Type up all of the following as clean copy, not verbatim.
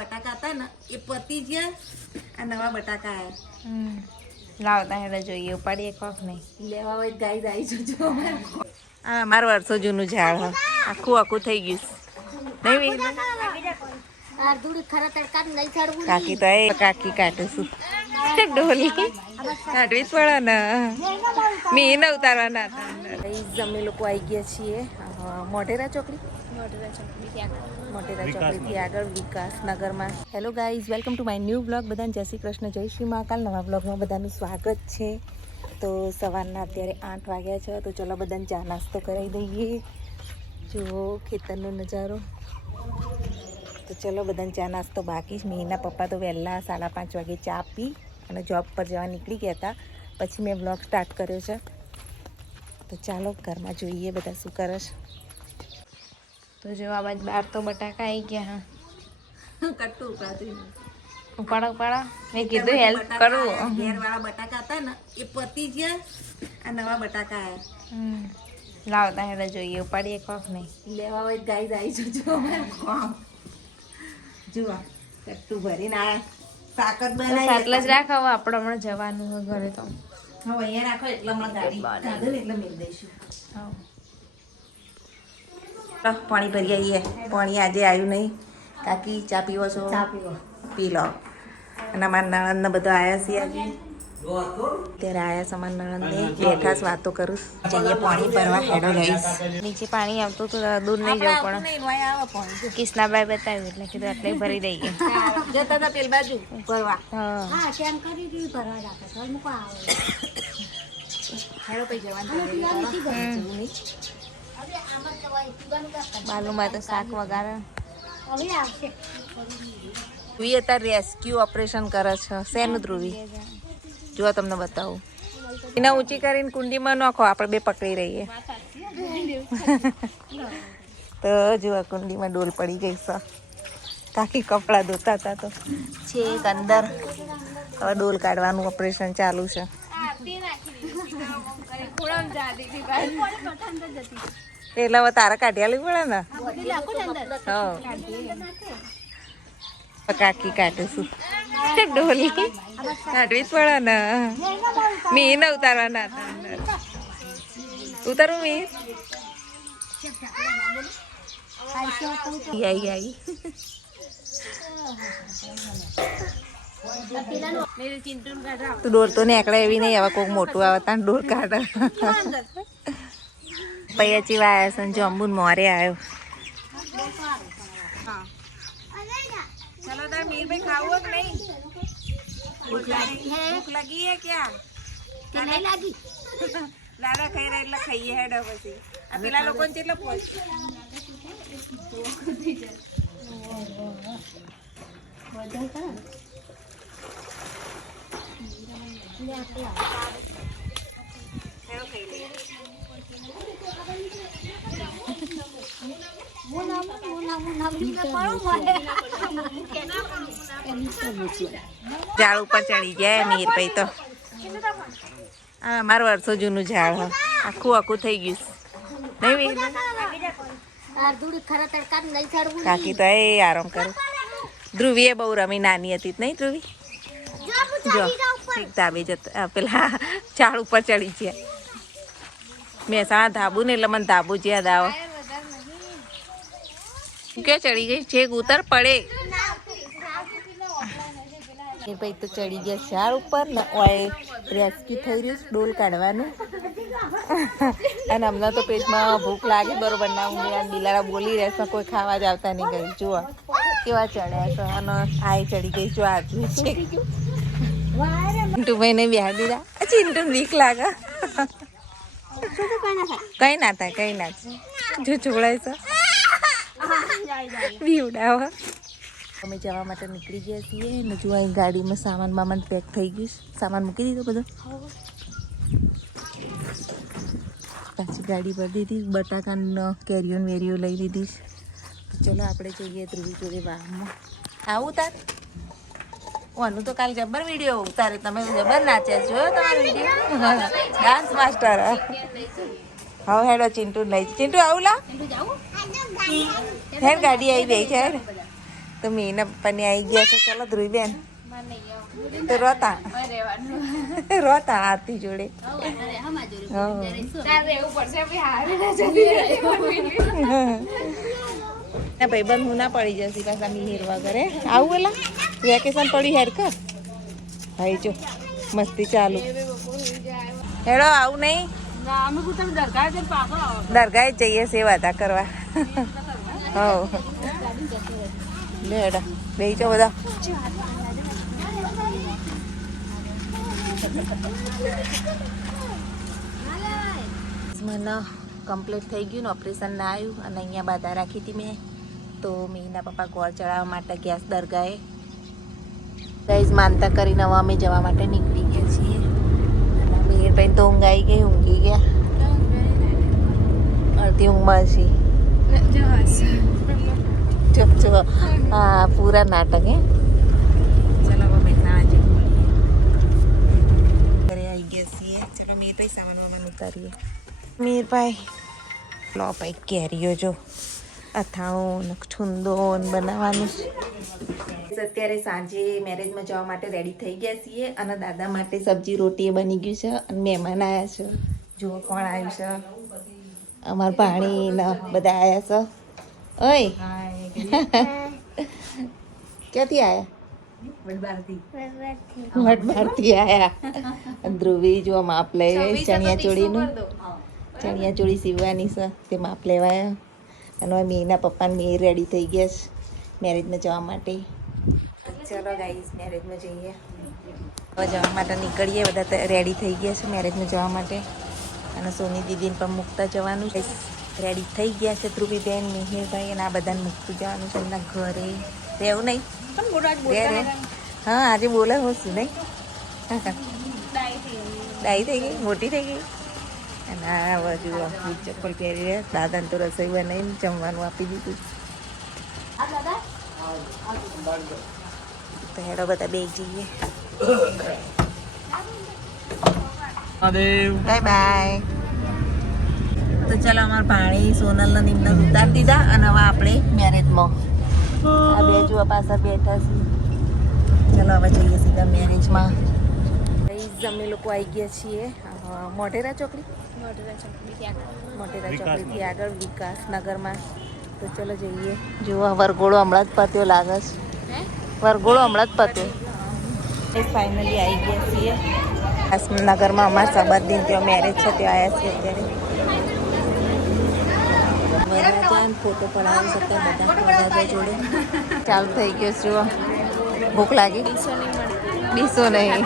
બટાકા હતા ને એ પતી ગયા, આ નવા બટાકા આવ્યા. લાવતા હેડે જોઈએ, ઉપાડીએ કોક નહીં. લેવા હોય ગાય આવી જજો. આ મારું વર્ષો જૂનું ઝાડ હ, આખું આખું થઈ ગયું નહીં. કાકી તો એ કાકી કાઢું છું, ડોલી કાઢવી જ પડે ને, મી ન ઉતારવાના હતા. અમે લોકો આવી ગયા છીએ મોઢેરા ચોકડી, મોઢેરા ચોકડીથી આગળ વિકાસનગરમાં. Hello guys, welcome to my new blog. બધાને જય શ્રી કૃષ્ણ, જય શ્રી મહાકાલ. નવા બ્લોગમાં બધાનું સ્વાગત છે. તો સવારના અત્યારે 8 વાગ્યા છે, તો ચલો બધાને ચા નાસ્તો કરાવી દઈએ. જુઓ ખેતરનો નજારો. તો ચલો બધાને ચા નાસ્તો બાકી. મીના પપ્પા તો વહેલા 5:30 વાગે ચા પી અને જોબ પર જવા નીકળી ગયા હતા. પછી મેં બ્લોગ સ્ટાર્ટ કર્યો છે. તો ચાલો ઘરમાં જોઈએ બધા શું કરે છે. તો જો આ બાજુ બહાર તો બટાકા આવી ગયા. હા કટ્ટુ ઉપાડતી ઉપાડો ઉપાડો, મેં કીધું હેલ્પ કરું. ઘેરવાળા બટાકા હતા ને એ પતી ગયા, આ નવા બટાકા આવ્યા. લાવતા હેડે જોઈએ, ઉપાડીએ કોક નહીં. લેવા હોય ગાય આવી જજો. જુઓ કટ્ટુ ભરીને આ સાકર બનાવી સાટલા જ રાખો. હવે આપણે હમણાં જવાનું હોય ઘરે. તો હવે અહીંયા રાખો એટલે હમણાં ગાડી કાઢે ને એટલે મેળ દઈશું. પાણી ભરી આવીએ. પાણી આજે આવ્યું નહીં. કાકી ચા પીવો છો? ચા પીવો, પી લો. અને અમારા નણંદ ને બધા આવ્યા છીએ આજે. ત્યારે આવ્યા છે અમારા નણંદ ને, બેઠા જ વાતો કરું. જઈએ પાણી ભરવા. હેડો રહીશ. નીચે પાણી આવતું તો દૂર નહીં જવું પડે. કિસનાબાઈ બતાવ્યું એટલે કીધું એટલે ભરી દઈએ. જતા હતા પેલ બાજુ ભરવા. હેડો પછી જવાનું. બાલુમાં તો શાક વગાડે. ધ્રુવી અત્યારે રેસ્ક્યુ ઓપરેશન કરે છે. શેનું ધ્રુવી? જો તમને બતાવું. એને ઊંચી કરીને કુંડીમાં નાખો, આપણે બે પકડી રહીએ. તો જો કુંડીમાં ડોલ પડી ગઈ છે. કાકી કપડાં ધોતા હતા તો છેક અંદર. હવે ડોલ કાઢવાનું ઓપરેશન ચાલુ છે. એટલે હવે તારા કાઢી આલવી પડે ને. કાકી કાઢું છું, ડોલી કાઢવી જ પડે ને. મી ન ઉતારવાના હતા. ઉતારું મી આવી. તું ડોર તો નીકળે એવી નહીં. હવે કોઈક મોટું આવે ત્યાં ડોર કાઢે. પૈયાચી વાયા છે જંબુ મોરે આવ્યો. चलो तार मीर भाई खाओ कि नहीं? भूख लगी है क्या? नहीं लगी. लाला खाई रहे એટલે ખાઈએ હેડો પછી. આ પેલા લોકો ને કેટલો પોચ. બધું કર. હેડો ખાઈ લે. ઝાડ ઉપર ચડી ગયા મીર ભાઈ તો. હા મારું વર્ષો જૂનું ઝાડ હ, આખું આખું થઈ ગયું નહીં. કાકી તો એ આરામ કરું. ધ્રુવી એ બહુ રમી, નાની હતી નહીં ધ્રુવી? જો ધાબે જતા પેલા ઝાડ ઉપર ચડી ગયા. મહેસાણા ધાબુ ને એટલે મને ધાબુ જ યાદ આવે. ક્યાં ચડી ગઈ? છેક ઉતર પડે. ભાઈ તો ચડી ગયા ઝાડ ઉપર ને રેસ્ક્યુ થઈ રહ્યું છે ડોલ કાઢવાનું. અને હમણાં તો પેટમાં ભૂખ લાગે બરોબર ના. હું બિલાડા બોલી રહેશે, કોઈ ખાવા જ આવતા નહીં ગઈ. જુઓ કેવા ચડ્યા છે. અને આઈ ચડી ગઈ. જો આટલું છે. ચિંટુભાઈ ને બિહાર દીધા. ચિંટુ બીક લાગે. કઈ ના થાય, કઈ ના થાય. જો ચોળાય છે બીવડાવા. અમે જવા માટે નીકળી ગયા છીએ ને. જો અહીં ગાડીમાં સામાન પેક થઈ ગયું. સામાન મૂકી દીધો બધો. પાછી ગાડી પર દીધી. બટાકાનો કેરીઓન વેરીઓ લઈ લીધી. તો ચલો આપણે જઈએ ધ્રુવી જોડે વાહમાં. આવું તાર ઓનું તો કાલે જબર વિડીયો ઉતારે. તમે જબર નાચ્યા જોયો તમારો વિડીયો? Dance master. હવે હેડો ચિંટુ લઈ. ચિંટુ આવું લા. હેડ ગાડી આવી ગઈ છે. તો મીના પપ્પાની આવી ગયા છે. ચલો ધ્રુવીબેન તો રોતા રોતા આરતી જોડે. ભાઈબંધ હું ના પડી જશે પાછા મિહિર વગરે આવું પેલા વેકેશન પડ્યું હેર કર ભાઈ જો મસ્તી ચાલુ. હેડો આવું નહીં દરગાહ જ જઈએ સેવા તા કરવા. હવ લે હેડો બેસી જાઓ બધા. મને કમ્પ્લીટ થઈ ગયું ને ઓપરેશન ના આવ્યું અને અહીંયા બાધા રાખી હતી મેં. તો મીના પપ્પા ગોળ ચડાવવા માટે ગેસ દરગાહે ગાઈઝ માનતા કરીને હવે અમે જવા માટે નીકળી ગયા છીએ. મિહિરભાઈ તો ઊંઘ આવી ગઈ, ઊંઘી ગયા. અડધી ઊંઘમાં છે. જો હા પૂરા નાટક હે. ચલો હવે મહેસાણા જઈએ. ઘરે આવી ગયા છીએ. ચલો મિહિરભાઈ સામાન વામાન ઉતારીએ. મિહિરભાઈ લો ભાઈ કેરીઓ જો અથાણું છુંદો બનાવવાનું. અત્યારે સાંજે મેરેજમાં જવા માટે રેડી થઈ ગયા છીએ અને દાદા માટે સબ્જી રોટી બની ગયું છે અને મહેમાન આવ્યા છે. જુઓ કોણ આવ્યું છે. અમારા ભાણી ને બધા આવ્યા છે. ઓય ક્યાંથી આવ્યા? વડબારથી આવ્યા. ધ્રુવી જો માપ લઈ ચણિયા ચોળીનું ચણિયા ચોળી સીવવાની છે તે માપ લેવાયા. અને મીના પપ્પાને મેં રેડી થઈ ગયા છે મેરેજમાં જવા માટે. ચલો ગાઈઝ મેરેજમાં જઈએ. હવે જવા માટે નીકળીએ. બધા રેડી થઈ ગયા છે મેરેજમાં જવા માટે. અને સોની દીદીને પણ મૂકતા જવાનું છે. રેડી થઈ ગયા છે ધ્રુવીબેન, મિહિરભાઈ અને આ બધાને મૂકતું જવાનું છે એમના ઘરે. રહેવું નહીં હા આજે બોલે હું શું નહીં. ડાઈ થઈ ગઈ, મોટી થઈ ગઈ. અને આ બાજુ ચપ્પલ પહેરી રહ્યા. દાદાને તો રસોઈ બનાવીને જમવાનું આપી દીધું. તો હેડો બધા બે જઈએ. Bye bye. તો ચાલો અમારા ભાણી સોનલને નિમ્ન ઉતારી દીધા અને હવે આપણે મેરેજમાં આ બે જુઓ પાછા બેઠા છીએ. ચાલો હવે જઈએ સીધા મેરેજમાં. અમે લોકો આવી ગયા છીએ મોઢેરા ચોકડી મોઢેરાથી આગળ વિકાસનગરમાં. તો ચલો જઈએ. જુઓ વરઘોડો હમણાં જ પત્યો લાગે છે. વરઘોડો હમણાં જ પત્યો. ફાઇનલી આવી ગયા છીએ વિકાસનગરમાં. અમારા સંબંધી ત્યાં મેરેજ છે ત્યાં આવ્યા છીએ અત્યારે. વરરાજા ફોટો પડાવી શકતા બધા વરરાજા જોડે. ચાલુ થઈ ગયો જુઓ. ભૂખ લાગી? ડીસો નહીં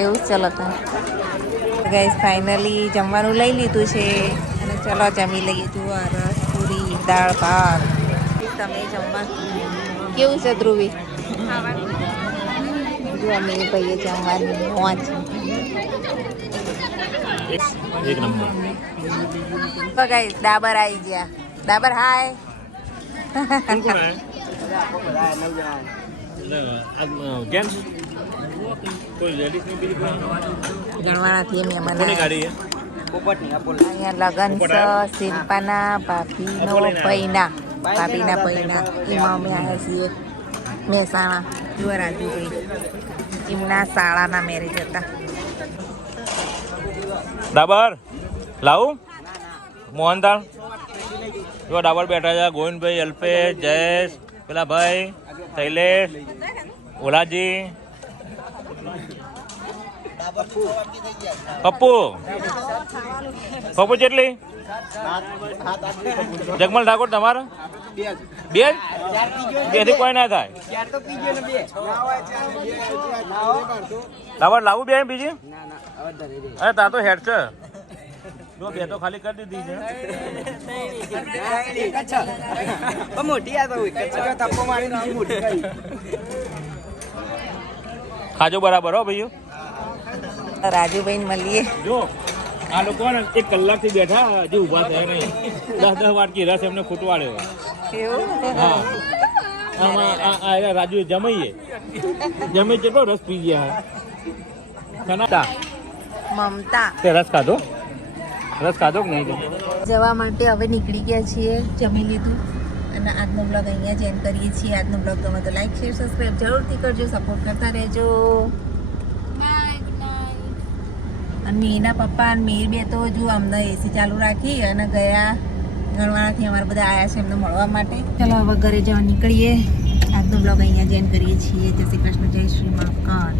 એવું ચલો તા ગાઈસ ફાઇનલી જમવાનું લઈ લીધું છે અને ચલો જમી લઈએ. જુઓ રસ પૂરી દાળ ભાત. તમે જમવા કેવું છે ધ્રુવી? જો અમે ભાઈએ જમવાની મોજ. એક નંબર. તો ગાઈસ ડાબર આવી ગયા. ડાબર હાય. ગણવાનાથી મહેમાન અહીંયા લગન છે શિલ્પાના ભાભીના ભાઈના એમાં અમે આવ્યા છીએ મહેસાણા. જુઓ રાજુભાઈ એમના શાળાના મેરેજ હતા. ડાબર લાવું મોહનદાળ. જો ડાબર બેઠા છે. ગોવિંદભાઈ, અલ્પેશ, જયેશ, પેલા ભાઈ શૈલેષ, ઓલાજી, પપ્પુ જેટલી જગમલ ઠાકોર તમારે બે બેથી કોઈ ના થાય. ડાબર લાવું બે બીજી? અરે તાર તો હેડ છે. જો બે તો ખાલી કરી દીધી છે. મોટી ખાજો બરાબર હો ભાઈઓ. રાજુભાઈ મળીએ. જો આ લોકો ને 1 કલાકથી બેઠા હજી ઊભા થયા નહીં. 10 વાટકી રસ એમને ખૂટવાડ્યો. હા રાજુ જમાઈએ કેટલો રસ પી ગયા. મમતા તે રસ ખાધો કે નહીં? જવા માટે હવે નીકળી ગયા છીએ. જમી લીધું અને આજનો બ્લોગ અહીંયા જ એન્ડ કરીએ છીએ. આજનો બ્લોગ ગમે તો લાઈક શેર સબસ્ક્રાઈબ જરૂરથી કરજો, સપોર્ટ કરતા રહેજો. અને મીરના પપ્પા અને મીર બે તો હજુ અમને એસી ચાલુ રાખી અને ગયા ગણવાનાથી અમારા બધા આવ્યા છે એમને મળવા માટે. ચલો હવે ઘરે જવા નીકળીએ. આજનો બ્લોગ અહીંયા જ એન્ડ કરીએ છીએ. જય શ્રી કૃષ્ણ, જય શ્રી મહાકાલ.